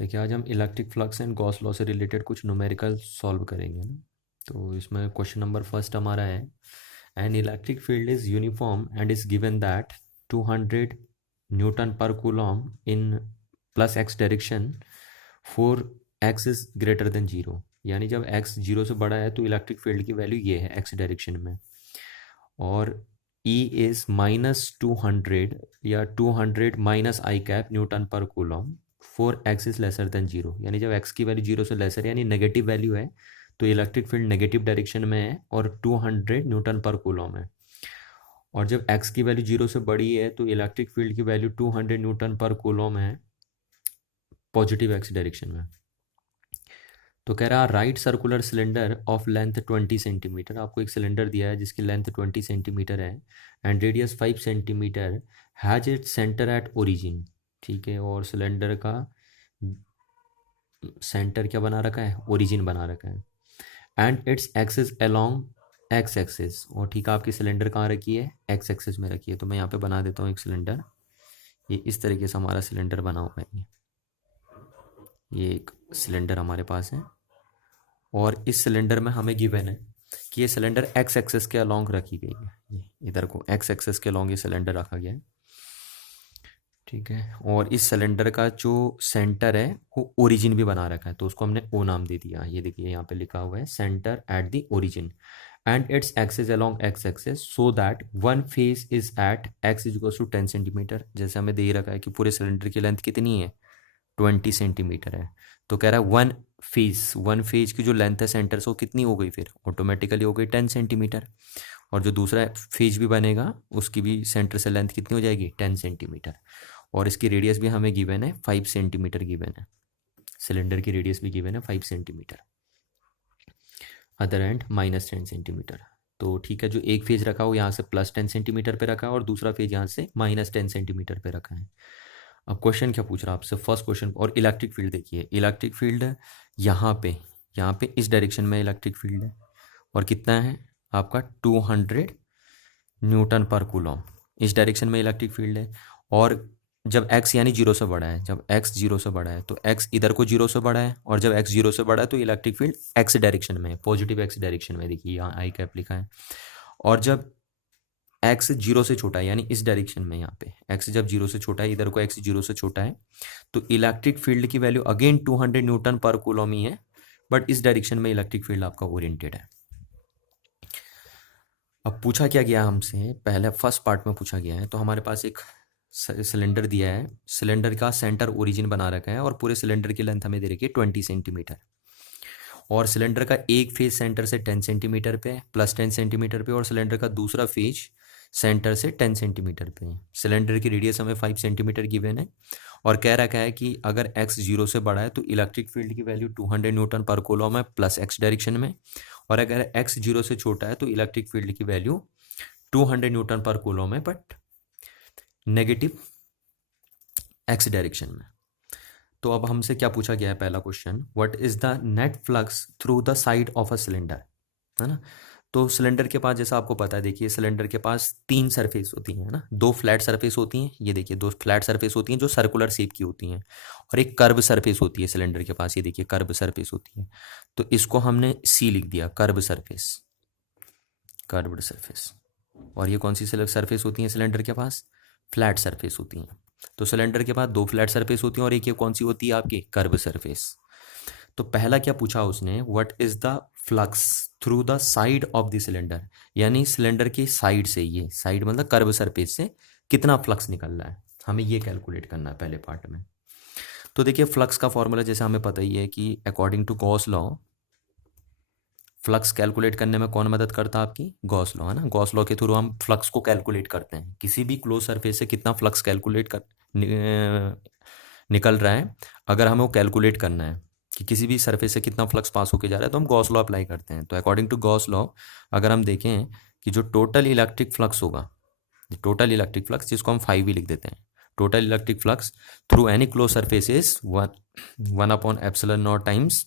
देखिए आज हम electric flux and Gauss law से रिलेटेड कुछ न्यूमेरिकल सॉल्व करेंगे ना। तो इसमें क्वेश्चन नंबर फर्स्ट हमारा है, an electric field is uniform and is given that 200 newton per coulomb in plus x direction for x is greater than zero. यानी जब एक्स जीरो से बड़ा है तो इलेक्ट्रिक फील्ड की वैल्यू ये है एक्स डायरेक्शन में, और E इज -200 या 200 minus I cap Newton per Coulomb four x is lesser than zero. यानी जब एक्स की वैल्यू जीरो से लेसर यानी नेगेटिव वैल्यू है तो इलेक्ट्रिक फील्ड नेगेटिव डायरेक्शन में है और 200 न्यूटन पर कूलॉम है। और जब एक्स की वैल्यू जीरो से बड़ी है तो इलेक्ट्रिक फील्ड की वैल्यू 200 न्यूटन पर कूलॉम है पॉजिटिव एक्स डायरेक्शन में। तो कह रहा right circular cylinder of length 20 centimetre. आपको एक सिलेंडर दिया है जिसकी लेंथ 20 सेंटीमीटर है and radius 5 centimetre, has it centre at origin. ठीक है, और सिलेंडर का सेंटर क्या बना रखा है, ओरिजिन बना रखा है, and its axis along x axis. और ठीक है, आपकी सिलेंडर कहाँ रखी है, एक्स एक्सिस में रखी है। तो मैं यहाँ पे बना देता हूँ एक सिलेंडर। ये इस तरीके से हमारा सिलेंडर बना हुआ है। ये एक सिलेंडर हमारे पास है और इस सिलेंडर में हमें गिवन है कि ये सिलेंडर एक्स एक्सेस के अलोंग रखी गई है। ये इधर को एक्स एक्सेस के अलोंग ये सिलेंडर रखा गया है। ठीक है, और इस सिलेंडर का जो सेंटर है वो ओरिजिन भी बना रखा है, तो उसको हमने ओ नाम दे दिया। ये देखिए यहाँ पे लिखा हुआ है centre at the origin and its axis along x axis so that one face is at x is equal to 10 centimetre. जैसे हमें दे रखा है कि पूरे सिलेंडर की लेंथ कितनी है, 20 सेंटीमीटर है। तो कह रहा है वन फेज की जो लेंथ है सेंटर से वो कितनी हो गई, फिर ऑटोमेटिकली हो गई 10 सेंटीमीटर। और जो दूसरा फेज भी बनेगा उसकी भी सेंटर से लेंथ कितनी हो जाएगी, 10 सेंटीमीटर। और इसकी रेडियस भी हमें गिवन है 5 सेंटीमीटर गिवन है। सिलेंडर की रेडियस भी गिवन है 5 सेंटीमीटर, अदर एंड -10 सेंटीमीटर। तो ठीक है, जो एक फेज रखा हो यहाँ से +10 सेंटीमीटर पे रखा है और दूसरा फेज यहाँ से -10 सेंटीमीटर पे रखा है। अब क्वेश्चन क्या पूछ रहा है आपसे, फर्स्ट क्वेश्चन। और इलेक्ट्रिक फील्ड देखिए, इलेक्ट्रिक फील्ड यहाँ पे इस डायरेक्शन में इलेक्ट्रिक फील्ड है और कितना है आपका 200 न्यूटन पर कूलॉम। इस डायरेक्शन में इलेक्ट्रिक फील्ड है। और जब x यानी जीरो से बड़ा है, जब x जीरो से बड़ा है तो x इधर को जीरो से बड़ा है, और जब x जीरो से बड़ा है तो इलेक्ट्रिक फील्ड x डायरेक्शन में है, पॉजिटिव x डायरेक्शन में। देखिए यहाँ आई कैप लिखा है। और जब x जीरो से छोटा है यानी इस डायरेक्शन में, यहाँ पे x जब जीरो से छोटा है, इधर को x जीरो से छोटा है, तो इलेक्ट्रिक फील्ड की value again 200 newton per Coulomb ही है, बट इस डायरेक्शन में इलेक्ट्रिक फील्ड आपका ओरिएंटेड है। अब पूछा क्या गया हमसे, पहले फर्स्ट पार्ट में पूछा गया है, तो हमारे पास एक सिलेंडर दिया है, सिलेंडर का सेंटर ओरिजिन बना रखा है और पूरे सिलेंडर की लेंथ हमें दे रखी है 20 सेंटीमीटर। और सिलेंडर का एक फेज सेंटर से 10 सेंटीमीटर पे, +10 सेंटीमीटर पे, और सिलेंडर का दूसरा फेज सेंटर से 10 सेंटीमीटर पे। सिलेंडर की रेडियस हमें 5 सेंटीमीटर गिवन है और कह रखा है कि अगर x जीरो से बड़ा है तो इलेक्ट्रिक फील्ड की वैल्यू 200 न्यूटन पर कूलॉम है प्लस x डायरेक्शन में, और अगर x जीरो से छोटा है तो इलेक्ट्रिक फील्ड की वैल्यू 200 न्यूटन पर कूलॉम है बट नेगेटिव x डायरेक्शन में। तो अब हमसे क्या पूछा गया है, पहला question, what is the net flux through the side of a cylinder, है ना। तो सिलेंडर के पास, जैसा आपको पता है, देखिए सिलेंडर के पास 3 सरफेस होती हैं, है ना। 2 फ्लैट सरफेस होती हैं, ये देखिए 2 फ्लैट सरफेस होती हैं जो सर्कुलर शेप की होती हैं, और एक कर्व सरफेस होती है सिलेंडर के पास, ये देखिए कर्व सरफेस होती है। तो इसको हमने सी लिख दिया, कर्व सरफेस, कर्व्ड सरफेस। और ये कौन सी सरफेस होती है सिलेंडर के पास, फ्लैट सरफेस होती हैं। तो सिलेंडर के पास 2 फ्लैट सरफेस होती हैं और एक ये कौन सी होती है आपकी, कर्व सरफेस। तो पहला क्या पूछा उसने, what is the flux through the side of the cylinder, यानी सिलेंडर की साइड से, ये साइड मतलब कर्व सरफेस से कितना फ्लक्स निकल रहा है, हमें ये कैलकुलेट करना है पहले पार्ट में। तो देखिए फ्लक्स का फॉर्मूला जैसे हमें पता ही है कि according to Gauss law, flux calculate करने में कौन मदद करता है आपकी, गॉस लॉ, है ना। गॉस लॉ के थ्रू हम फ्लक्स को कैलकुलेट करते हैं, किसी भी क्लोज सरफेस से कितना फ्लक्स निकल रहा है, अगर हमें वो कैलकुलेट करना है कि किसी भी सरफेस से कितना फ्लक्स पास होके जा रहा है, तो हम गॉस लॉ अप्लाई करते हैं। तो अकॉर्डिंग टू गॉस लॉ अगर हम देखें कि जो टोटल इलेक्ट्रिक फ्लक्स होगा, टोटल इलेक्ट्रिक फ्लक्स जिसको हम 5 भी लिख देते हैं, total electric flux through any close surface is 1/ε0 times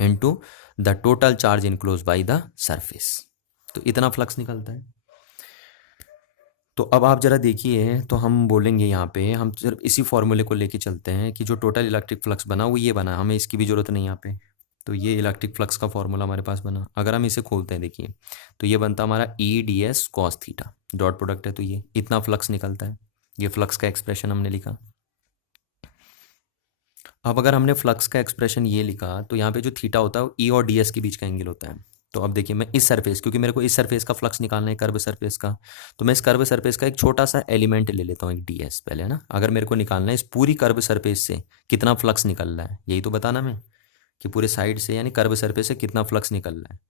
into the total charge enclose by the surface. तो इतना फ्लक्स निकलता है। तो अब आप ज़रा देखिए, तो हम बोलेंगे यहाँ पे, हम सिर्फ इसी फॉर्मूले को लेके चलते हैं कि जो टोटल इलेक्ट्रिक फ्लक्स बना वो ये बना, हमें इसकी भी ज़रूरत नहीं यहाँ पे। तो ये इलेक्ट्रिक फ्लक्स का फॉर्मूला हमारे पास बना। अगर हम इसे खोलते हैं देखिए, तो ये बनता हमारा ई D S cos theta, dot product है तो ये इतना फ्लक्स निकलता है। ये फ्लक्स का एक्सप्रेशन हमने लिखा। अब अगर हमने फ्लक्स का एक्सप्रेशन ये लिखा, तो यहाँ पे जो थीटा होता है वो ई और डी एस के बीच का एंगल होता है। तो अब देखिए, मैं इस सरफेस, क्योंकि मेरे को इस सरफेस का फ्लक्स निकालना है, कर्व सरफेस का, तो मैं इस कर्व सरफेस का एक छोटा सा एलिमेंट ले लेता हूँ, एक डी एस पहले, है ना। अगर मेरे को निकालना है इस पूरी कर्व सरफेस से कितना फ्लक्स निकल रहा है, यही तो बताना मैं, कि पूरे साइड से यानी कर्व सरफेस से कितना फ्लक्स निकल रहा है।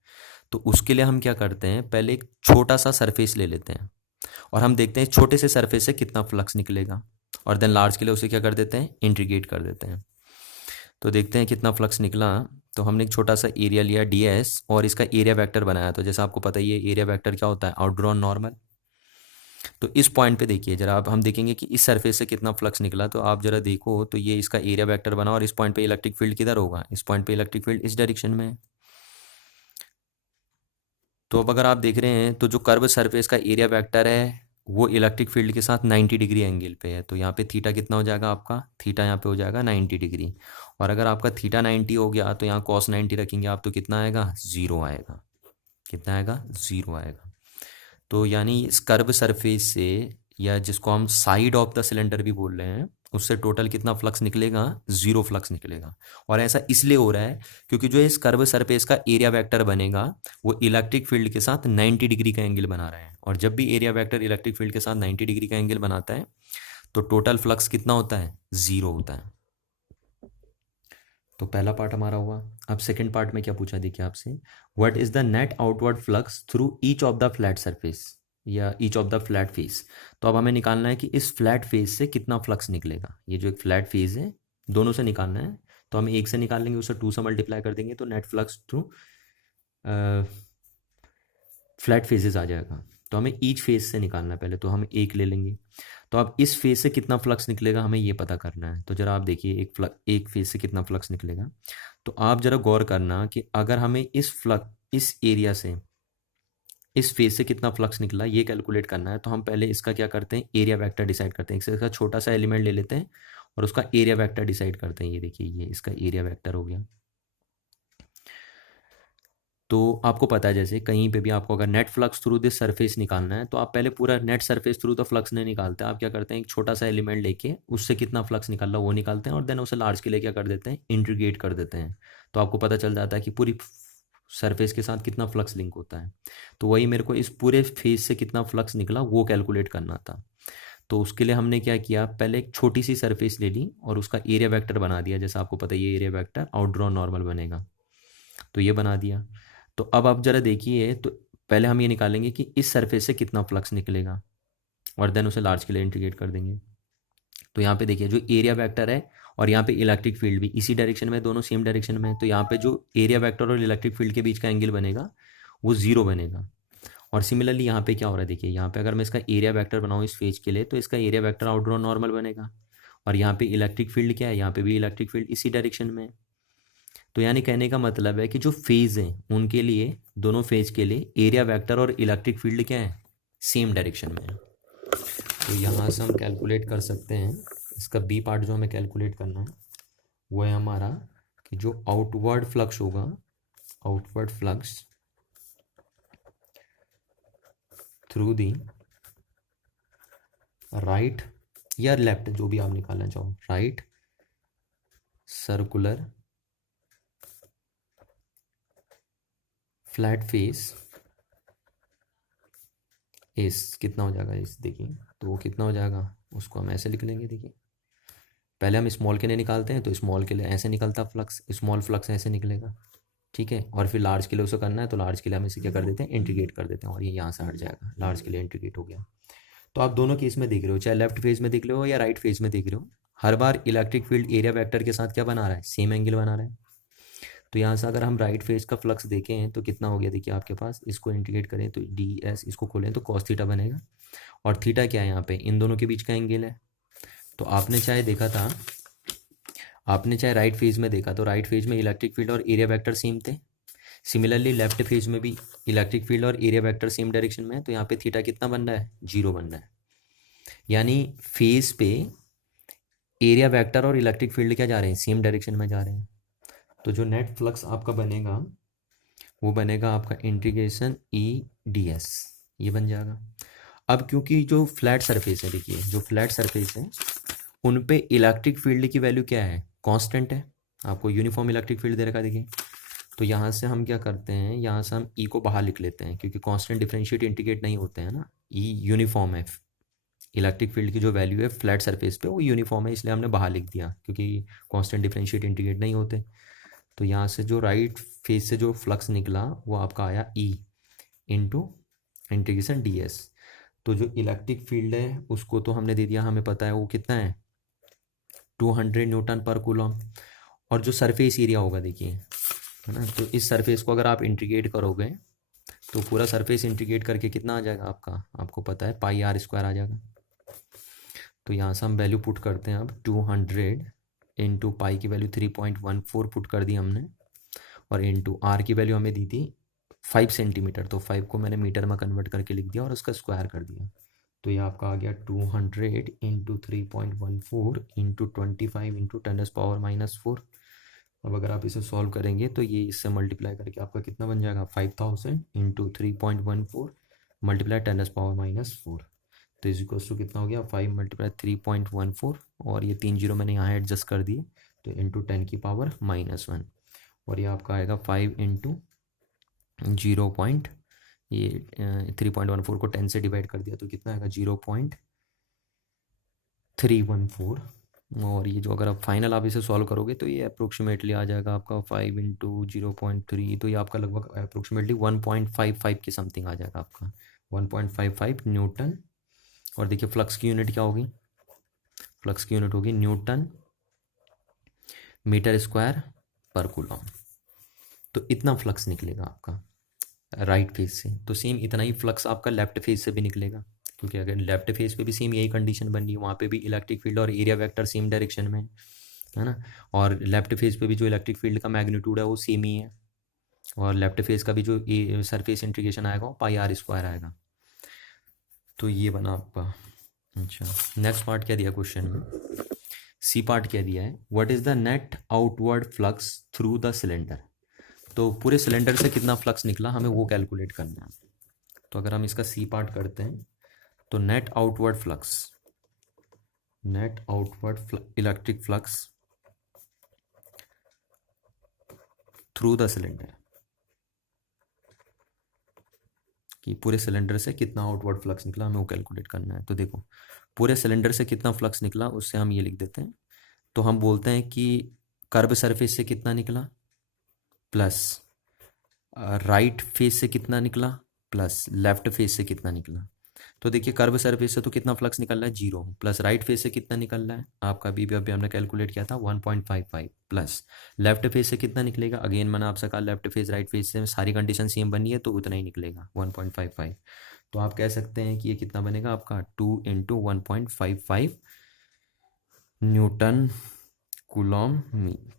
तो उसके लिए हम क्या करते हैं, पहले एक छोटा सा सरफेस ले लेते हैं और हम देखते हैं इस छोटे से सरफेस से कितना फ्लक्स निकलेगा, और देन लार्ज के लिए उसे क्या कर देते हैं, इंटीग्रेट कर देते हैं। तो देखते हैं कितना फ्लक्स निकला। तो हमने एक छोटा सा एरिया लिया डी एस और इसका एरिया वेक्टर बनाया। तो जैसा आपको पता ही है एरिया वेक्टर क्या होता है, आउटड्रॉन नॉर्मल। तो इस पॉइंट पे देखिए जरा, अब हम देखेंगे कि इस सरफेस से कितना फ्लक्स निकला। तो आप जरा देखो, तो ये इसका एरिया वेक्टर बना और इस पॉइंट पे इलेक्ट्रिक फील्ड किधर होगा, इस पॉइंट पे इलेक्ट्रिक फील्ड इस डायरेक्शन में है। तो अब अगर आप देख रहे हैं, तो जो कर्व सरफेस का एरिया वेक्टर है वो इलेक्ट्रिक फील्ड के साथ 90 डिग्री एंगल पे है। तो यहाँ पे थीटा कितना हो जाएगा आपका, थीटा यहाँ पे हो जाएगा 90 डिग्री। और अगर आपका थीटा 90 हो गया तो यहाँ कॉस 90 रखेंगे आप, तो कितना आएगा, ज़ीरो आएगा। कितना आएगा, ज़ीरो आएगा। तो यानी इस कर्व सरफेस से, या जिसको हम साइड ऑफ द सिलेंडर भी बोल रहे हैं, उससे टोटल कितना फ्लक्स निकलेगा, ज़ीरो फ्लक्स निकलेगा। और ऐसा इसलिए हो रहा है क्योंकि जो इस कर्व सरफेस का एरिया वेक्टर बनेगा वो इलेक्ट्रिक फील्ड के साथ 90 डिग्री का एंगल बना रहा है। और जब भी एरिया वेक्टर इलेक्ट्रिक फील्ड के साथ 90 डिग्री का एंगल बनाता है तो टोटल फ्लक्स कितना होता है, ज़ीरो होता है। तो पहला पार्ट हमारा हुआ। अब सेकंड पार्ट में क्या पूछा देखिए आपसे, what is the net outward flux through each of the flat surface या each of the flat face. तो अब हमें निकालना है कि इस फ्लैट फेस से कितना फ्लक्स निकलेगा। ये जो एक फ्लैट फेस है, दोनों से निकालना है। तो हम एक से निकाल लेंगे, उसे टू से मल्टीप्लाई कर देंगे, तो net flux through flat faces आ जाएगा। तो हमें ईच फेज से निकालना है पहले, तो हम एक ले लेंगे। तो अब इस फेज से कितना फ्लक्स निकलेगा हमें ये पता करना है। तो जरा आप देखिए, एक फेज से कितना फ्लक्स निकलेगा। तो आप जरा गौर करना कि अगर हमें इस एरिया से, इस फेज से कितना फ्लक्स निकला ये कैलकुलेट करना है, तो हम पहले इसका क्या करते हैं, एरिया वेक्टर डिसाइड करते हैं। इसका छोटा सा एलिमेंट ले लेते हैं और उसका एरिया वेक्टर डिसाइड करते हैं। ये देखिए, ये इसका एरिया वेक्टर हो गया। तो आपको पता है, जैसे कहीं पे भी आपको अगर net flux through this surface निकालना है, तो आप पहले पूरा नेट सरफेस थ्रू तो फ्लक्स नहीं निकालते। आप क्या करते हैं, एक छोटा सा एलिमेंट लेके उससे कितना फ्लक्स निकल रहा है वो निकालते हैं, और देन उसे लार्ज के लिए क्या कर देते हैं, इंटीग्रेट कर देते हैं। तो आपको पता चल जाता है कि पूरी सरफेस के साथ कितना फ्लक्स लिंक होता है। तो वही मेरे को इस पूरे फेस से कितना फ्लक्स निकला वो कैलकुलेट करना था। तो उसके लिए हमने क्या किया, पहले एक छोटी सी सरफेस ले ली और उसका एरिया वेक्टर बना दिया। जैसा आपको पता है ये एरिया वेक्टर आउटड्रॉन नॉर्मल बनेगा, तो ये बना दिया। तो अब आप ज़रा देखिए, तो पहले हम ये निकालेंगे कि इस सरफेस से कितना फ्लक्स निकलेगा, और देन उसे लार्ज के लिए इंटीग्रेट कर देंगे। तो यहाँ पे देखिए, जो एरिया वेक्टर है और यहाँ पे इलेक्ट्रिक फील्ड भी इसी डायरेक्शन में, दोनों सेम डायरेक्शन में है। तो यहाँ पे जो एरिया वेक्टर और इलेक्ट्रिक फील्ड के बीच का एंगल बनेगा वो ज़ीरो बनेगा। और सिमिलरली यहाँ पे क्या हो रहा है देखिए, यहाँ पे अगर मैं इसका एरिया वेक्टर बनाऊँ इस फेज के लिए, तो इसका एरिया वेक्टर आउटड्रॉन नॉर्मल बनेगा। और यहाँ पे इलेक्ट्रिक फील्ड क्या है, यहाँ पे भी इलेक्ट्रिक फील्ड इसी डायरेक्शन में है। तो यानी कहने का मतलब है कि जो फेज हैं उनके लिए, दोनों फेज के लिए एरिया वेक्टर और इलेक्ट्रिक फील्ड क्या है, सेम डायरेक्शन में है। तो यहाँ से हम कैलकुलेट कर सकते हैं, इसका बी पार्ट जो हमें कैलकुलेट करना है वो है हमारा कि जो आउटवर्ड फ्लक्स होगा, outward flux through the right या लेफ्ट, जो भी आप निकालना चाहो, राइट सर्कुलर फ्लैट फेस इस कितना हो जाएगा, इस देखिए, तो वो कितना हो जाएगा, उसको हम ऐसे लिख लेंगे। देखिए, पहले हम स्मॉल के लिए निकालते हैं, तो स्मॉल के लिए ऐसे निकलता फ्लक्स, स्मॉल फ्लक्स ऐसे निकलेगा, ठीक है। और फिर लार्ज के लिए उसे करना है, तो लार्ज के लिए हम इसे क्या कर देते हैं, इंटीग्रेट कर देते हैं, और ये यहाँ से हट जाएगा, लार्ज के लिए इंटीग्रेट हो गया। तो आप दोनों केस में देख रहे हो, चाहे लेफ्ट फेज में देख रहे हो या राइट फेज में देख रहे हो, हर बार इलेक्ट्रिक फील्ड एरिया वेक्टर के साथ क्या बना रहा है, सेम एंगल बना रहा है। तो यहाँ से अगर हम राइट फेज का फ्लक्स देखें तो कितना हो गया, देखिए आपके पास, इसको इंटीग्रेट करें तो डी एस, इसको खोलें तो कॉस थीटा बनेगा। और थीटा क्या है, यहाँ पे इन दोनों के बीच का एंगल है। तो आपने चाहे देखा था, आपने चाहे राइट फेज में देखा, तो राइट फेज में इलेक्ट्रिक फील्ड और एरिया वेक्टर सेम थे। सिमिलरली लेफ्ट फेज में भी इलेक्ट्रिक फील्ड और एरिया वेक्टर सेम डायरेक्शन में है। तो यहाँ पे थीटा कितना बन रहा है, जीरो बन रहा है। यानी फेस पे एरिया वेक्टर और इलेक्ट्रिक फील्ड क्या जा रहे हैं, सेम डायरेक्शन में जा रहे हैं। तो जो नेट फ्लक्स आपका बनेगा वो बनेगा आपका इंटीग्रेशन ई डी एस, ये बन जाएगा। अब क्योंकि जो फ्लैट सरफेस है, देखिए जो फ्लैट सरफेस है उन पे इलेक्ट्रिक फील्ड की वैल्यू क्या है, कांस्टेंट है। आपको यूनिफॉर्म इलेक्ट्रिक फील्ड दे रखा, देखिए। तो यहाँ से हम क्या करते हैं, यहाँ से हम ई को बाहर लिख लेते हैं, क्योंकि कांस्टेंट डिफरेंशिएट इंटीग्रेट नहीं होते हैं ना। ई यूनिफॉर्म है, इलेक्ट्रिक फील्ड की जो वैल्यू है फ्लैट सरफेस पे वो यूनिफॉर्म है, इसलिए हमने बाहर लिख दिया, क्योंकि कांस्टेंट डिफरेंशिएट इंटीग्रेट नहीं होते। तो यहाँ से जो राइट फेस से जो फ्लक्स निकला वो आपका आया E into integration D S. तो जो इलेक्ट्रिक फील्ड है उसको तो हमने दे दिया, हमें पता है वो कितना है, 200 न्यूटन पर कूलम। और जो सरफेस एरिया होगा, देखिए, है ना, तो इस सरफेस को अगर आप इंटीग्रेट करोगे तो पूरा सरफेस इंटीग्रेट करके कितना आ जाएगा आपका, आपको पता है पाई आर स्क्वायर आ जाएगा। तो यहाँ से हम वैल्यू पुट करते हैं, अब 200 इंटू पाई की वैल्यू 3.14 पुट कर दी हमने, और इंटू आर की वैल्यू हमें दी थी 5 सेंटीमीटर, तो 5 को मैंने मीटर में कन्वर्ट करके लिख दिया और उसका स्क्वायर कर दिया। तो ये आपका आ गया 200 इंटू 3.14 इंटू 25 इंटू 10⁻⁻⁴। अब अगर आप इसे सॉल्व करेंगे तो ये इससे मल्टीप्लाई करके आपका कितना बन जाएगा, 5000 इंटू 3.14 मल्टीप्लाई 10⁻⁻⁴। तो इज इक्वल्स टू कितना हो गया, 5 मल्टीप्लाई 3.14, और ये 3 जीरो मैंने यहाँ एडजस्ट कर दिए, तो इंटू 10⁻⁻1। और ये आपका आएगा 5 इंटू 0. ये 3.14 को 10 से डिवाइड कर दिया तो कितना आएगा, 0.314। और ये जो अगर आप फाइनल आप इसे सॉल्व करोगे तो ये अप्रोक्सीमेटली आ जाएगा आपका 5 इंटू 0.3, तो ये आपका लगभग अप्रोक्सीमेटली 1.55 के समथिंग आ जाएगा आपका, 1.55 न्यूटन। और देखिए फ्लक्स की यूनिट क्या होगी, फ्लक्स की यूनिट होगी न्यूटन मीटर स्क्वायर पर कूलम। तो इतना फ्लक्स निकलेगा आपका राइट फेस से। तो सेम इतना ही फ्लक्स आपका लेफ्ट फेस से भी निकलेगा, क्योंकि अगर लेफ्ट फेस पे भी सेम यही कंडीशन बन रही है, वहाँ पे भी इलेक्ट्रिक फील्ड और एरिया वेक्टर सेम डायरेक्शन में है ना। और लेफ्ट फेस पे भी जो इलेक्ट्रिक फील्ड का मैग्नीट्यूड है वो सेम ही है, और लेफ्ट फेस का भी जो सरफेस इंटीग्रेशन आएगा वो पाई आर स्क्वायर आएगा। तो ये बना आपका। अच्छा, नेक्स्ट पार्ट क्या दिया क्वेश्चन में, सी पार्ट क्या दिया है, what is the net outward flux through the cylinder. तो पूरे सिलेंडर से कितना फ्लक्स निकला हमें वो कैलकुलेट करना है। तो अगर हम इसका सी पार्ट करते हैं तो net outward electric flux through the cylinder, कि पूरे सिलेंडर से कितना आउटवर्ड फ्लक्स निकला हमें वो कैलकुलेट करना है। तो देखो पूरे सिलेंडर से कितना फ्लक्स निकला उससे हम ये लिख देते हैं। तो हम बोलते हैं कि कर्व सरफेस से कितना निकला प्लस राइट फेस से कितना निकला प्लस लेफ्ट फेस से कितना निकला। तो देखिए कर्व सरफेस से तो कितना फ्लक्स निकल रहा है, 0, प्लस राइट फेस से कितना निकल रहा है आपका अभी हमने कैलकुलेट किया था 1.55, प्लस लेफ्ट फेस से कितना निकलेगा, अगेन मैंने आपसे कहा लेफ्ट फेस राइट फेस से सारी कंडीशन सेम बनी है तो उतना ही निकलेगा 1.55। तो आप कह सकते हैं कि ये कितना बनेगा आपका 2 इंटू 1.55 न्यूटन कूलम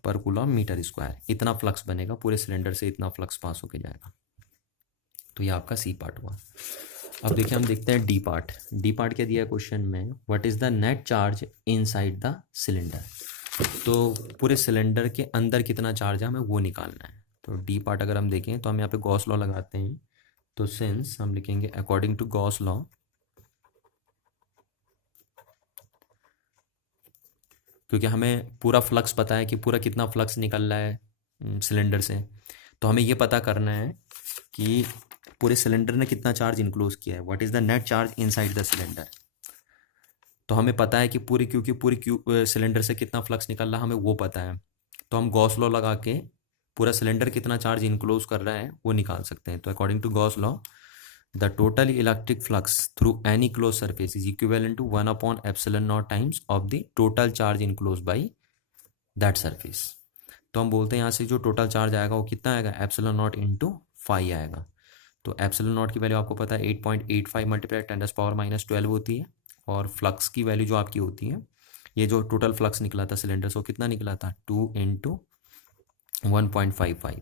पर कूलम मीटर स्क्वायर, इतना फ्लक्स बनेगा पूरे सिलेंडर से, इतना फ्लक्स पास होके जाएगा। तो ये आपका सी पार्ट हुआ। अब देखिए हम देखते हैं डी पार्ट। डी पार्ट क्या दिया है क्वेश्चन में, what is the net charge inside the cylinder. तो पूरे सिलेंडर के अंदर कितना चार्ज है हमें वो निकालना है। तो डी पार्ट अगर हम देखें तो हम यहाँ पे गॉस लॉ लगाते हैं। तो सिंस हम लिखेंगे अकॉर्डिंग टू गॉस लॉ, क्योंकि हमें पूरा फ्लक्स पता है कि पूरा कितना फ्लक्स निकल रहा है सिलेंडर से, तो हमें ये पता करना है कि पूरे सिलेंडर ने कितना चार्ज इनक्लोज किया है, what is the net charge inside the cylinder. तो हमें पता है कि पूरी सिलेंडर से कितना फ्लक्स निकल रहा है हमें वो पता है। तो हम गॉस लॉ लगा के पूरा सिलेंडर कितना चार्ज इनक्लोज कर रहा है वो निकाल सकते हैं। तो according to Gauss law the total electric flux through any close surface is equivalent to 1/ε0 times of the total charge enclose by that surface. तो हम बोलते हैं यहाँ से जो टोटल चार्ज आएगा वो कितना आएगा, ε0 इंटू 5 आएगा। तो ε0 की वैल्यू आपको पता है 8.85 मल्टीप्लाई 10⁻⁻12 होती है, और फ्लक्स की वैल्यू जो आपकी होती है, ये जो टोटल फ्लक्स निकला था सिलेंडर से वो कितना निकला था 2 इंटू 1.55।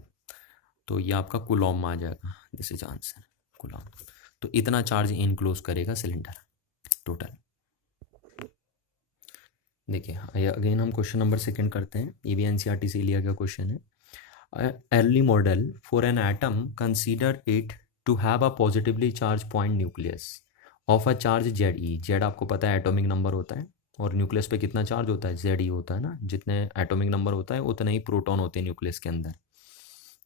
तो ये आपका कूलॉम में आ जाएगा, दिस इज आंसर कूलॉम। तो इतना चार्ज इनक्लोज करेगा सिलेंडर टोटल। देखिए अगेन हम क्वेश्चन नंबर सेकंड करते हैं, ये भी एनसीईआरटी से लिया गया क्वेश्चन है। Early model for an atom consider it to have a positively charge point nucleus of a charge Z E. Z आपको पता है एटॉमिक नंबर होता है, और न्यूक्लियस पे कितना चार्ज होता है, जेड ई होता है ना। जितने एटॉमिक नंबर होता है उतने ही प्रोटॉन होते हैं न्यूक्लियस के अंदर।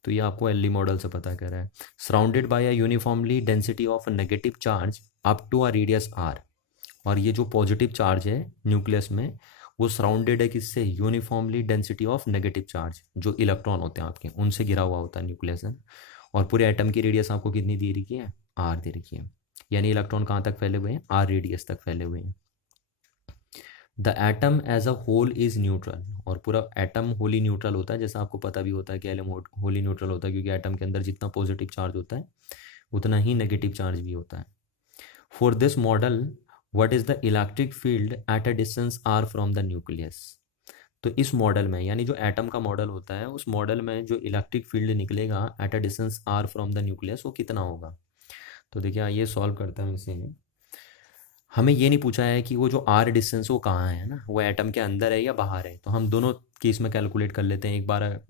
तो ये आपको एर्ली मॉडल से पता कर रहा है। Surrounded by a uniformly density of negative charge up to a radius R. और ये जो पॉजिटिव चार्ज है न्यूक्लियस में, वो सराउंडेड है किससे, uniformly density of negative charge, जो इलेक्ट्रॉन होते हैं आपके, उनसे घिरा हुआ होता है न्यूक्लियस है। और पूरे एटम की रेडियस आपको कितनी दे रखी है, आर दे रखी है। यानी इलेक्ट्रॉन कहाँ तक फैले हुए हैं, आर रेडियस तक फैले हुए हैं। The atom as a whole is neutral. और पूरा एटम होली न्यूट्रल होता है, जैसा आपको पता भी होता है कि एटम होली न्यूट्रल होता है, क्योंकि एटम के अंदर जितना पॉजिटिव चार्ज होता है उतना ही नेगेटिव चार्ज भी होता है। For this model what is the electric field at a distance R from the nucleus. तो इस मॉडल में, यानी जो एटम का मॉडल होता है, उस मॉडल में जो इलेक्ट्रिक फील्ड निकलेगा at a distance R from the nucleus, वो कितना होगा। तो देखिए आइए सॉल्व करते हैं इसे। हमें ये नहीं पूछा है कि वो जो आर डिस्टेंस वो कहाँ है ना, वो एटम के अंदर है या बाहर है। तो हम दोनों केस में कैलकुलेट कर लेते हैं। एक बार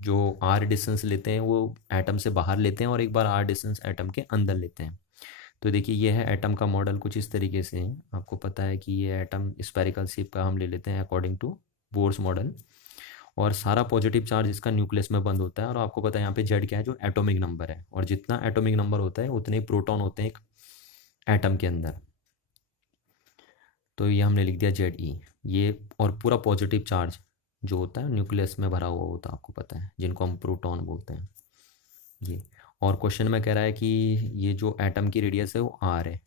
जो आर डिस्टेंस लेते हैं वो एटम से बाहर लेते हैं, और एक बार आर डिस्टेंस एटम के अंदर लेते हैं। तो देखिए ये है एटम का मॉडल, कुछ इस तरीके से है। आपको पता है कि ये एटम स्फेरिकल शेप का हम ले लेते हैं अकॉर्डिंग टू बोर्स मॉडल। और सारा पॉजिटिव चार्ज इसका न्यूक्लियस में बंद होता है। और आपको पता है यहाँ पे जेड क्या है, जो एटॉमिक नंबर है। और जितना एटॉमिक नंबर होता है उतने ही प्रोटॉन होते हैं एक एटम के अंदर। तो ये हमने लिख दिया जेड ई। ये और पूरा पॉजिटिव चार्ज जो होता है न्यूक्लियस में भरा हुआ होता है, आपको पता है, जिनको हम प्रोटॉन बोलते हैं ये। और क्वेश्चन में कह रहा है कि ये जो एटम की रेडियस है वो आर है।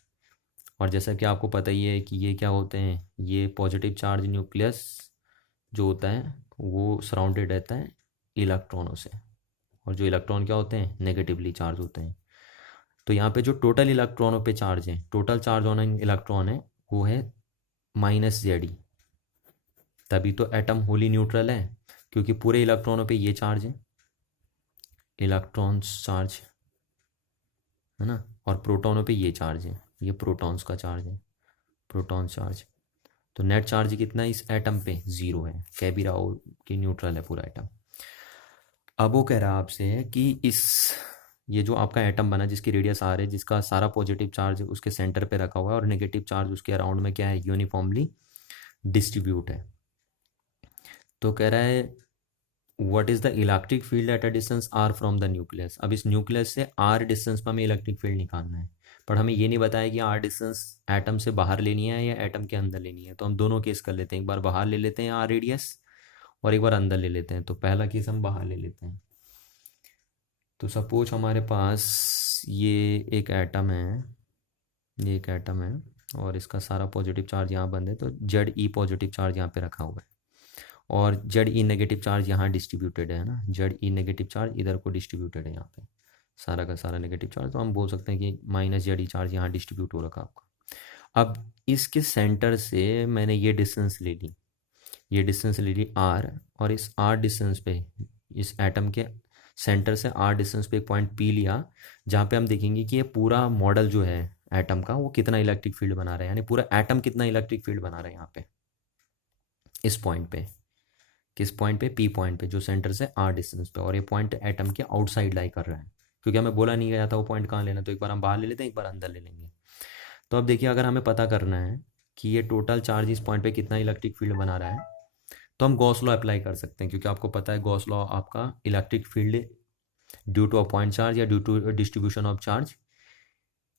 और जैसा कि आपको पता ही है कि ये क्या होते हैं, ये पॉजिटिव चार्ज न्यूक्लियस जो होता है वो सराउंडेड रहता है इलेक्ट्रॉनों से। और जो इलेक्ट्रॉन क्या होते हैं, नेगेटिवली चार्ज होते हैं। तो यहाँ पे जो टोटल इलेक्ट्रॉनों पे चार्ज है, total charge on an electron है, वो है माइनस जेड ई। तभी तो एटम होली न्यूट्रल है, क्योंकि पूरे इलेक्ट्रॉनों पे ये चार्ज है, इलेक्ट्रॉन्स चार्ज है ना। और प्रोटॉनों पे ये चार्ज है, ये प्रोटॉन्स का चार्ज है, प्रोटॉन चार्ज। तो नेट चार्ज कितना है इस एटम पे, जीरो है। कह भी रहा हो कि न्यूट्रल है पूरा एटम। अब वो कह रहा है आपसे कि इस ये जो आपका एटम बना जिसकी रेडियस आर है, जिसका सारा पॉजिटिव चार्ज उसके सेंटर पे रखा हुआ है, और नेगेटिव चार्ज उसके अराउंड में क्या है, यूनिफॉर्मली डिस्ट्रीब्यूट है। तो कह रहा है what is the electric field at a distance R from the nucleus. अब इस न्यूक्लियस से आर डिस्टेंस पर हमें इलेक्ट्रिक फील्ड निकालना है। पर हमें ये नहीं बताया कि आर डिस्टेंस एटम से बाहर लेनी है या एटम के अंदर लेनी है। तो हम दोनों केस कर लेते हैं, एक बार बाहर ले लेते हैं आर रेडियस, और एक बार अंदर ले लेते हैं। तो पहला केस हम बाहर ले लेते हैं। तो सपोज हमारे पास ये एक एटम है, ये एक एटम है, और इसका सारा पॉजिटिव चार्ज यहाँ बंद है। तो जेड ई पॉजिटिव चार्ज यहाँ पे रखा हुआ है, और जेड ई नेगेटिव चार्ज यहाँ डिस्ट्रीब्यूटेड है ना। जेड ई नेगेटिव चार्ज इधर को डिस्ट्रीब्यूटेड है यहाँ पे, सारा का सारा नेगेटिव चार्ज। तो हम बोल सकते हैं कि माइनस जेड ई चार्ज यहाँ डिस्ट्रीब्यूट हो रखा आपका। अब इसके सेंटर से मैंने ये डिस्टेंस ले ली, ये डिस्टेंस ले ली आर। और इस आर डिस्टेंस पे, इस एटम के सेंटर से आर डिस्टेंस पे एक पॉइंट पी लिया, जहाँ पे हम देखेंगे कि ये पूरा मॉडल जो है एटम का, वो कितना इलेक्ट्रिक फील्ड बना रहा है, यानी पूरा एटम कितना इलेक्ट्रिक फील्ड बना रहा है यहाँ पे, इस पॉइंट पे। किस पॉइंट पे, पी पॉइंट पे, जो सेंटर से आर डिस्टेंस पे। और ये पॉइंट एटम के आउटसाइड लाई कर रहा है, क्योंकि हमें बोला नहीं गया था वो पॉइंट कहाँ लेना। तो एक बार हम बाहर ले लेते हैं, एक बार अंदर ले लेंगे। तो अब देखिए अगर हमें पता करना है कि ये टोटल चार्ज इस पॉइंट पे कितना इलेक्ट्रिक फील्ड बना रहा है, तो हम गॉस लॉ अप्लाई कर सकते हैं। क्योंकि आपको पता है गॉस लॉ आपका electric field due to a point charge या due to distribution of charge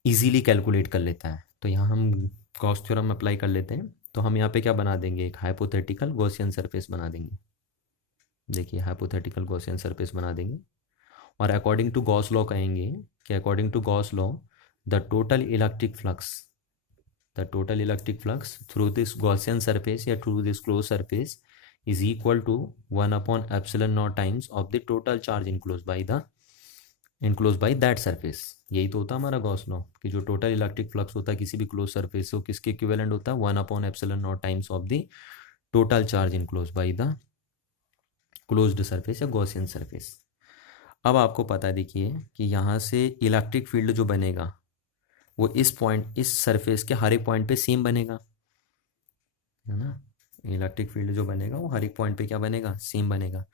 easily calculate कर लेता है। तो यहाँ हम गॉस थ्योरम अप्लाई कर लेते हैं। तो हम यहाँ पे क्या बना देंगे, एक हाइपोथेटिकल गॉसियन सरफेस बना देंगे। देखिए हाइपोथेटिकल गॉसियन सरफेस बना देंगे, और अकॉर्डिंग टू गॉस लॉ कहेंगे कि according to Gauss law the total electric flux, the total electric flux through this Gaussian surface या through this closed surface is equal to 1 upon epsilon naught times of the total charge enclosed by that surface। यही तो होता है हमारा Gauss law, कि जो total electric flux होता है किसी भी क्लोज सरफेस से, वो किसके इक्विवेलेंट होता है, 1 upon epsilon not times of the total charge enclose by the closed surface या गॉसियन सरफेस। अब आपको पता है देखिए कि यहाँ से इलेक्ट्रिक फील्ड जो बनेगा वो इस पॉइंट, इस सरफेस के हर एक पॉइंट पे सेम बनेगा, है ना। इलेक्ट्रिक फील्ड जो बनेगा वो हर एक पॉइंट पे क्या बनेगा, सेम बनेगा।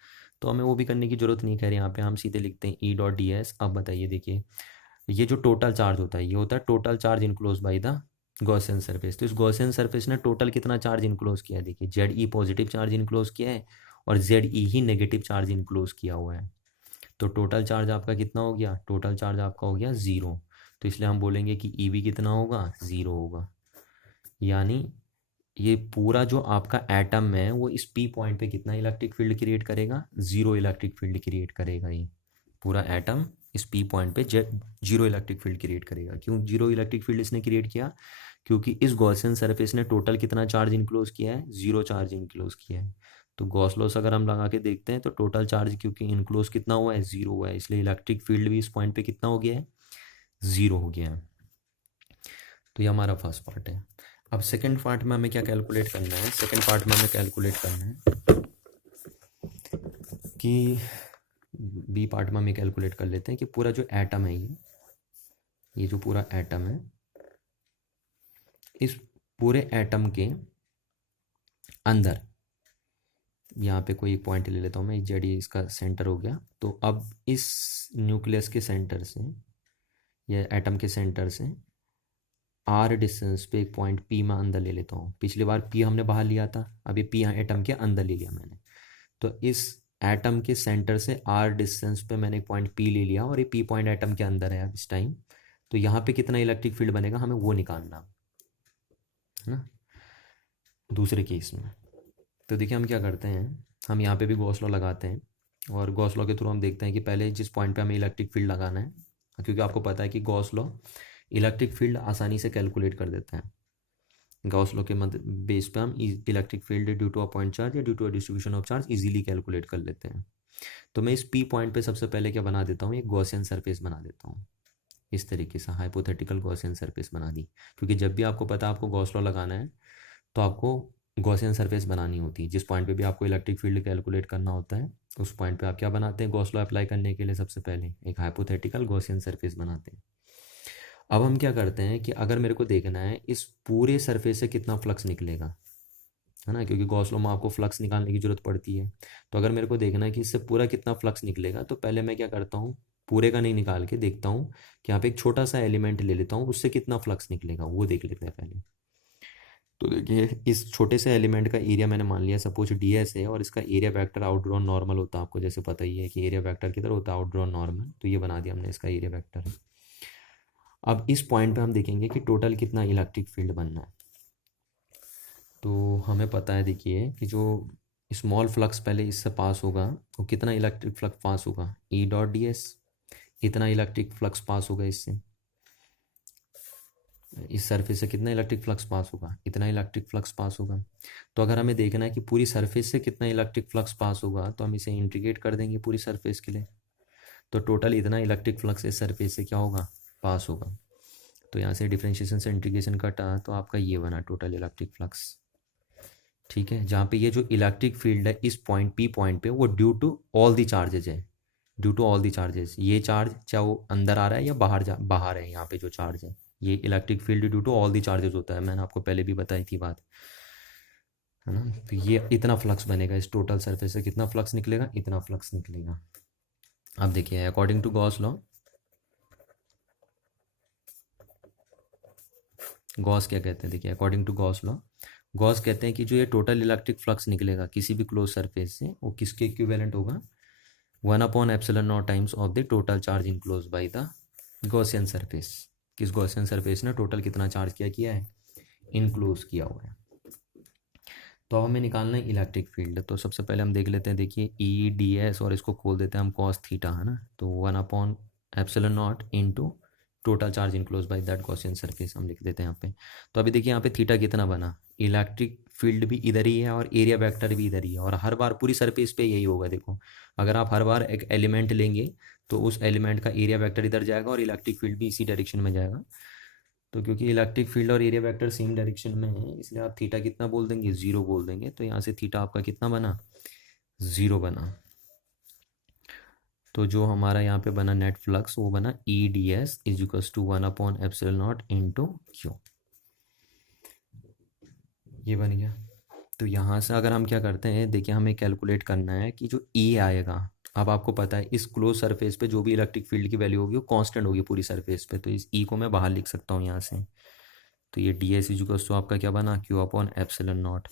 तो हमें वो भी करने की ज़रूरत नहीं, कह रहे यहाँ पे हम सीधे लिखते हैं ई डॉट डी एस। अब बताइए, देखिए ये जो टोटल चार्ज होता है ये होता है total charge enclose by the Gaussian surface. तो इस गॉसियन सरफेस ने टोटल कितना चार्ज इनक्लोज किया है, देखिए जेड ई पॉजिटिव चार्ज इनक्लोज किया है और जेड ई ही नेगेटिव चार्ज इनक्लोज किया हुआ है। तो टोटल चार्ज आपका कितना हो गया, टोटल चार्ज आपका हो गया ज़ीरो। तो इसलिए हम बोलेंगे कि ई वी कितना होगा, ज़ीरो होगा। यानी ये पूरा जो आपका एटम है वो इस पी पॉइंट पे कितना इलेक्ट्रिक फील्ड क्रिएट करेगा, ज़ीरो इलेक्ट्रिक फील्ड क्रिएट करेगा। ये पूरा एटम इस पी पॉइंट पे जीरो इलेक्ट्रिक फील्ड क्रिएट करेगा। क्यों जीरो इलेक्ट्रिक फील्ड इसने क्रिएट किया, क्योंकि इस गॉसियन सरफेस ने टोटल कितना चार्ज इनक्लोज किया है, ज़ीरो चार्ज इनक्लोज किया है। तो गॉस लॉस अगर हम लगा के देखते हैं तो टोटल चार्ज क्योंकि इनक्लोज कितना हुआ है, ज़ीरो हुआ है, इसलिए इलेक्ट्रिक फील्ड भी इस पॉइंट पे कितना हो गया है, ज़ीरो हो गया है। तो ये हमारा फर्स्ट पार्ट है। अब सेकंड पार्ट में हमें क्या कैलकुलेट करना है, सेकंड पार्ट में हमें कैलकुलेट करना है कि बी पार्ट में हमें कैलकुलेट कर लेते हैं कि पूरा जो एटम है ये जो पूरा एटम है, इस पूरे एटम के अंदर यहाँ पे कोई पॉइंट ले लेता हूँ मैं, जेड इसका सेंटर हो गया। तो अब इस न्यूक्लियस के सेंटर से या एटम के सेंटर से आर डिस्टेंस पे एक पॉइंट पी में अंदर ले लेता हूँ। पिछली बार पी हमने बाहर लिया था, अब ये पी एटम के अंदर ले लिया मैंने। तो इस एटम के सेंटर से आर डिस्टेंस पे मैंने एक पॉइंट पी ले लिया और ये पी पॉइंट एटम के अंदर है अब इस टाइम। तो यहाँ पे कितना इलेक्ट्रिक फील्ड बनेगा हमें वो निकालना है ना, दूसरे केस में। तो देखिए हम क्या करते हैं, हम यहाँ पे भी गॉस लॉ लगाते हैं और गॉस लॉ के थ्रू हम देखते हैं कि पहले जिस पॉइंट पे हमें इलेक्ट्रिक फील्ड लगाना है, क्योंकि आपको पता है कि गॉस लॉ इलेक्ट्रिक फील्ड आसानी से कैलकुलेट कर देते हैं। गॉस लॉ के बेस पे हम electric field due to a point charge या due to a distribution of charge easily calculate कर लेते हैं। तो मैं इस पी पॉइंट पे सबसे पहले क्या बना देता हूँ, एक गॉसियन सरफेस बना देता हूँ। इस तरीके से हाइपोथेटिकल गॉसियन सरफेस बना दी, क्योंकि जब भी आपको पता है आपको गॉस लॉ लगाना है तो आपको गॉसियन सरफेस बनानी होती है। जिस पॉइंट पे भी आपको इलेक्ट्रिक फील्ड कैलकुलेट करना होता है उस पॉइंट पे आप क्या बनाते हैं, गॉस लॉ अप्लाई करने के लिए सबसे पहले एक हाइपोथेटिकल गॉसियन सरफेस बनाते हैं। अब हम क्या करते हैं कि अगर मेरे को देखना है इस पूरे सरफेस से कितना फ्लक्स निकलेगा, है ना, क्योंकि गॉस लॉ में आपको फ्लक्स निकालने की जरूरत पड़ती है। तो अगर मेरे को देखना है कि इससे पूरा कितना फ्लक्स निकलेगा, तो पहले मैं क्या करता हूँ, पूरे का नहीं निकाल के देखता हूँ कि यहाँ पे एक छोटा सा एलिमेंट ले लेता हूँ, उससे कितना फ्लक्स निकलेगा वो देख लेते हैं पहले। तो देखिए इस छोटे से एलिमेंट का एरिया मैंने मान लिया सपोज डी एस है और इसका एरिया वेक्टर आउटड्रॉन नॉर्मल होता है, आपको जैसे पता ही है कि एरिया वेक्टर किधर होता है, आउटड्रॉन नॉर्मल। तो ये बना दिया हमने इसका एरिया वेक्टर। अब इस पॉइंट पे हम देखेंगे कि टोटल कितना इलेक्ट्रिक फील्ड बनना है। तो हमें पता है देखिए कि जो स्मॉल फ्लक्स पहले इससे पास होगा वो कितना इलेक्ट्रिक फ्लक्स पास होगा, ई डॉट डी एस, इतना इलेक्ट्रिक फ्लक्स पास होगा इससे। इस सरफेस से कितना इलेक्ट्रिक फ्लक्स पास होगा, इतना इलेक्ट्रिक फ्लक्स पास होगा। तो अगर हमें देखना है कि पूरी सरफेस से कितना इलेक्ट्रिक फ्लक्स पास होगा तो हम इसे इंटीग्रेट कर देंगे पूरी सरफेस के लिए। तो टोटल इतना इलेक्ट्रिक फ्लक्स इस सरफेस से क्या होगा, पास होगा। तो यहाँ से डिफरेंशिएशन से इंटीग्रेशन कटा तो आपका ये बना टोटल इलेक्ट्रिक फ्लक्स। ठीक है, जहाँ पे ये जो इलेक्ट्रिक फील्ड है इस पॉइंट पी पॉइंट पे वो due to all the charges है, due to all the charges. ये चार्ज चाहे वो अंदर आ रहा है या बाहर है, यहाँ पे जो चार्ज है ये electric field due to all the charges होता है। मैंने आपको पहले भी बताई थी बात, है ना। तो ये इतना फ्लक्स बनेगा, इस टोटल सरफेस से कितना फ्लक्स निकलेगा, इतना फ्लक्स निकलेगा। अब देखिए according to Gauss law, Gauss क्या कहते हैं, देखिए according to Gauss law, Gauss कहते हैं कि जो ये टोटल इलेक्ट्रिक फ्लक्स निकलेगा किसी भी क्लोज सरफेस से वो किसके इक्विवेलेंट होगा, 1/ε0 times of the total charge enclose by the Gaussian surface. किस गॉसियन सरफेस ने टोटल कितना चार्ज किया है, इनक्लोज किया हुआ है। तो अब हमें निकालना है इलेक्ट्रिक फील्ड। तो सबसे पहले हम देख लेते हैं, देखिए ई डी एस और इसको खोल देते हैं हम कॉस थीटा, है ना। तो 1/ε0 into total charge enclose by that Gaussian surface हम लिख देते हैं यहाँ पे। तो अभी देखिए यहाँ पे थीटा कितना बना, इलेक्ट्रिक फील्ड भी इधर ही है और एरिया वेक्टर भी इधर ही है और हर बार पूरी सरफेस पे यही होगा। देखो अगर आप हर बार एक एलिमेंट लेंगे तो उस एलिमेंट का एरिया वेक्टर इधर जाएगा और इलेक्ट्रिक फील्ड भी इसी डायरेक्शन में जाएगा। तो क्योंकि इलेक्ट्रिक फील्ड और एरिया वेक्टर सेम डायरेक्शन में है इसलिए आप थीटा कितना बोल देंगे, ज़ीरो बोल देंगे। तो यहाँ से थीटा आपका कितना बना, ज़ीरो बना। तो जो हमारा यहाँ पे बना नेट फ्लक्स वो बना E D S is equals to 1/ε0 into Q, ये बन गया। तो यहाँ से अगर हम क्या करते हैं, देखिए हमें कैलकुलेट करना है कि जो ई आएगा, अब आपको पता है इस क्लोज सरफेस पे जो भी इलेक्ट्रिक फील्ड की वैल्यू होगी वो कांस्टेंट होगी पूरी सरफेस पे, तो इस ई को मैं बाहर लिख सकता हूँ यहाँ से। तो ये डी एस इक्वल्स टू आपका क्या बना, क्यू अपॉन एप्सिलॉन नॉट।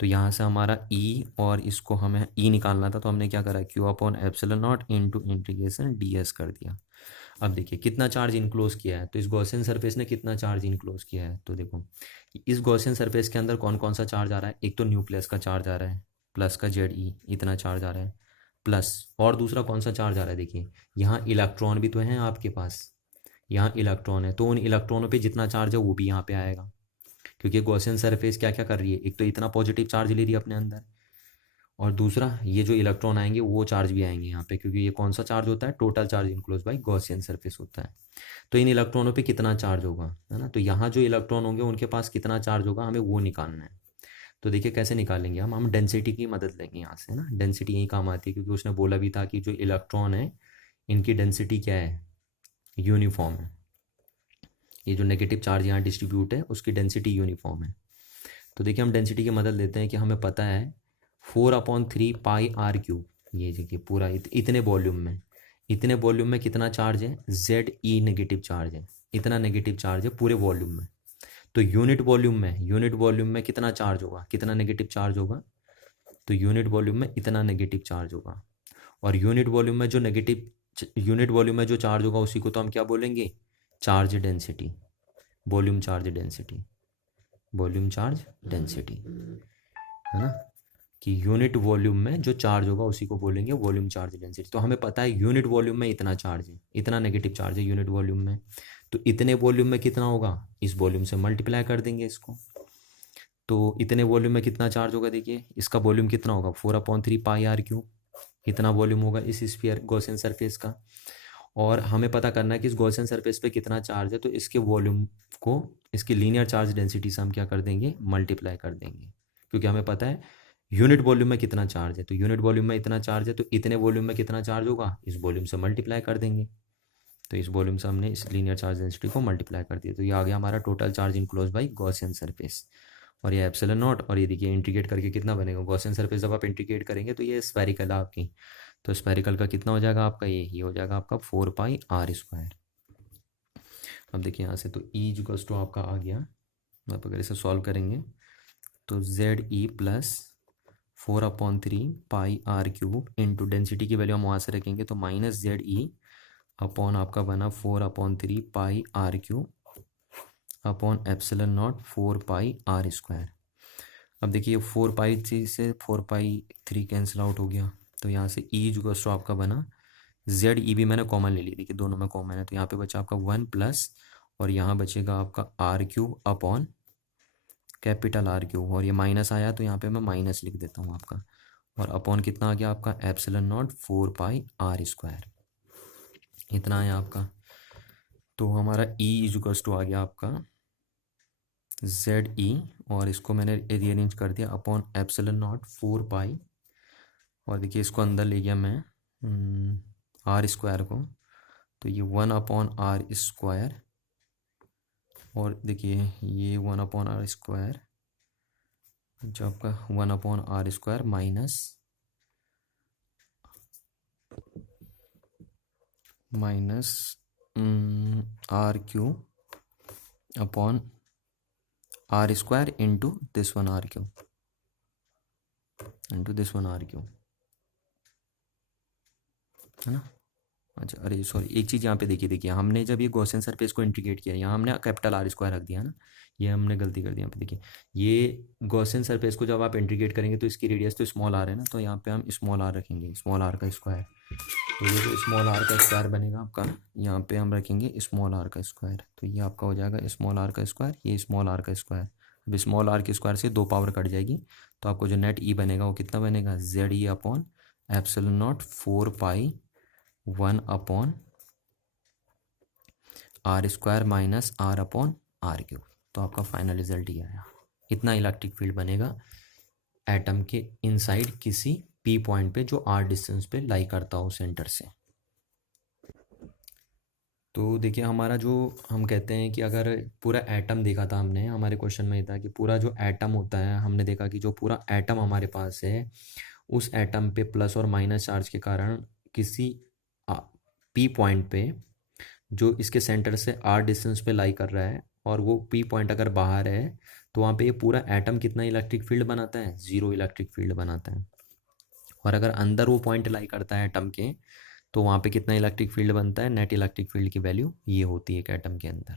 तो यहाँ से हमारा ई और इसको हमें ई निकालना था, तो हमने क्या करा, Q upon epsilon not into integration D S कर दिया। अब देखिए कितना चार्ज इनक्लोज किया है, तो इस गॉसियन सरफेस ने कितना चार्ज इनक्लोज किया है, तो देखो इस गॉसियन सरफेस के अंदर कौन कौन सा चार्ज आ रहा है, एक तो न्यूक्लियस का चार्ज आ रहा है, प्लस का जेड ई इतना चार्ज आ रहा है, प्लस और दूसरा कौन सा चार्ज आ रहा है, देखिए यहाँ इलेक्ट्रॉन भी तो हैं आपके पास, यहाँ इलेक्ट्रॉन है, तो उन इलेक्ट्रॉनों पे जितना चार्ज है वो भी यहाँ पे आएगा, क्योंकि गॉसियन सरफेस क्या क्या कर रही है, एक तो इतना पॉजिटिव चार्ज ले रही है अपने अंदर, और दूसरा ये जो इलेक्ट्रॉन आएंगे वो चार्ज भी आएंगे यहाँ पे, क्योंकि ये कौन सा चार्ज होता है, total charge enclose by Gaussian surface होता है। तो इन इलेक्ट्रॉनों पे कितना चार्ज होगा, है ना, तो यहाँ जो इलेक्ट्रॉन होंगे उनके पास कितना चार्ज होगा हमें वो निकालना है। तो देखिए कैसे निकालेंगे हम डेंसिटी की मदद लेंगे यहाँ से ना, डेंसिटी यही काम आती है, क्योंकि उसने बोला भी था कि जो इलेक्ट्रॉन है इनकी डेंसिटी क्या है, यूनिफॉर्म है, ये जो नेगेटिव चार्ज यहाँ डिस्ट्रीब्यूट है उसकी डेंसिटी यूनिफॉर्म है। तो देखिए हम डेंसिटी की मदद लेते हैं कि हमें पता है 4/3 पाई r क्यूब, ये देखिए पूरा इतने वॉल्यूम में कितना चार्ज है, जेड ई नेगेटिव चार्ज है, इतना नेगेटिव चार्ज है पूरे वॉल्यूम में। तो यूनिट वॉल्यूम में कितना चार्ज होगा, कितना नेगेटिव चार्ज होगा, तो यूनिट वॉल्यूम में इतना नेगेटिव चार्ज होगा, और यूनिट वॉल्यूम में जो चार्ज होगा उसी को तो हम क्या बोलेंगे, charge density, volume charge density, volume charge density, है ना, कि यूनिट वॉल्यूम में जो चार्ज होगा उसी को बोलेंगे वॉल्यूम चार्ज डेंसिटी। तो हमें पता है यूनिट वॉल्यूम में इतना चार्ज है, इतना नेगेटिव चार्ज है यूनिट वॉल्यूम में, तो इतने वॉल्यूम में कितना होगा, इस वॉल्यूम से मल्टीप्लाई कर देंगे इसको। तो इतने वॉल्यूम में कितना चार्ज होगा, देखिए इसका वॉल्यूम कितना होगा, 4/3 पाई r क्यूब, इतना वॉल्यूम होगा इस स्फीयर गॉसियन सरफेस का। और हमें पता करना है कि इस गॉसियन सरफेस पे कितना चार्ज है, तो इसके वॉल्यूम को इसकी लीनियर चार्ज डेंसिटी से हम क्या कर देंगे, मल्टीप्लाई कर देंगे, क्योंकि हमें पता है यूनिट वॉल्यूम में कितना चार्ज है, तो यूनिट वॉल्यूम में इतना चार्ज है, तो इतने वॉल्यूम में कितना चार्ज होगा, इस वॉल्यूम से मल्टीप्लाई कर देंगे। तो इस वॉल्यूम से हमने इस लीनियर चार्ज डेंसिटी को मल्टीप्लाई कर दिया, तो ये आ गया हमारा total charge enclose by Gaussian surface. और ये एप्सिलॉन नॉट, और ये देखिए इंटीग्रेट करके कितना बनेगा, गॉसियन सरफेस जब आप इंटीग्रेट करेंगे तो ये स्फेरिकल है आपकी, तो स्फेरिकल का कितना हो जाएगा आपका, ये हो जाएगा आपका 4 πr²। अब देखिए यहाँ से तो ई इक्वल्स टू आपका आ गया, आप अगर इसे सॉल्व करेंगे तो जेड ई प्लस 4/3 पाई r³ इंटू डेंसिटी की वैल्यू हम वहाँ से रखेंगे तो माइनस जेड ई अपॉन आपका बना 4/3 पाई r³ upon epsilon not 4 πr²। अब देखिए 4 π से 4 π3 कैंसिल आउट हो गया, तो यहाँ से ई इक्वल्स टू आपका बना, जेड ई भी मैंने कॉमन ले ली, देखिए दोनों में कॉमन है, तो यहाँ पे बचा आपका 1 प्लस, और यहाँ बचेगा आपका r³ अपॉन कैपिटल r³, और ये माइनस आया तो यहाँ पे मैं माइनस लिख देता हूँ आपका, और अपॉन कितना आ गया आपका एप्सिलॉन नॉट 4 πr², इतना आया आपका। तो हमारा ई इक्वल्स टू आ गया आपका जेड ई, और इसको मैंने रीअरेंज कर दिया अपॉन एप्सिलॉन नॉट 4 π, और देखिए इसको अंदर ले गया मैं r² को, तो ये 1/r², और देखिए ये 1/r², जो आपका 1/r² minus r³ upon r² into this one r³ है ना। अच्छा अरे सॉरी, एक चीज़ यहाँ पे देखिए हमने जब ये गॉसियन सरफेस को इंटीग्रेट किया, यहाँ हमने कैपिटल r² रख दिया ना, ये हमने गलती कर दी यहाँ पे। देखिए ये गॉसियन सरफेस को जब आप इंटीग्रेट करेंगे तो इसकी रेडियस तो स्मॉल r है ना, तो यहाँ पे हम स्मॉल r रखेंगे, स्मॉल r का स्क्वायर, तो ये जो स्मॉल r का स्क्वायर बनेगा आपका, यहाँ पे हम रखेंगे स्मॉल r का स्क्वायर, तो ये आपका हो जाएगा स्मॉल r का स्क्वायर, ये स्मॉल r का स्क्वायर। अब स्मॉल r के स्क्वायर से 2 पावर कट जाएगी, तो आपको जो नेट ई बनेगा वो कितना बनेगा, Z E upon epsilon not 4 π 1/r² minus r/r³। तो आपका फाइनल रिजल्ट ये आया, इतना इलेक्ट्रिक फील्ड बनेगा एटम के इनसाइड किसी पी पॉइंट पे जो r डिस्टेंस पे लाई करता हो सेंटर से। तो देखिए हमारा जो हम कहते हैं कि अगर पूरा एटम देखा था हमने, हमारे क्वेश्चन में ये था कि पूरा जो एटम होता है, हमने देखा कि जो पूरा एटम हमारे पास है, उस एटम पे प्लस और माइनस चार्ज के कारण किसी पी पॉइंट पे जो इसके सेंटर से आर डिस्टेंस पे लाई कर रहा है, और वो पी पॉइंट अगर बाहर है तो वहाँ पे ये पूरा एटम कितना इलेक्ट्रिक फील्ड बनाता है, ज़ीरो इलेक्ट्रिक फील्ड बनाता है। और अगर अंदर वो पॉइंट लाई करता है एटम के, तो वहाँ पे कितना इलेक्ट्रिक फील्ड बनता है, नेट इलेक्ट्रिक फील्ड की वैल्यू ये होती है एक एटम के अंदर।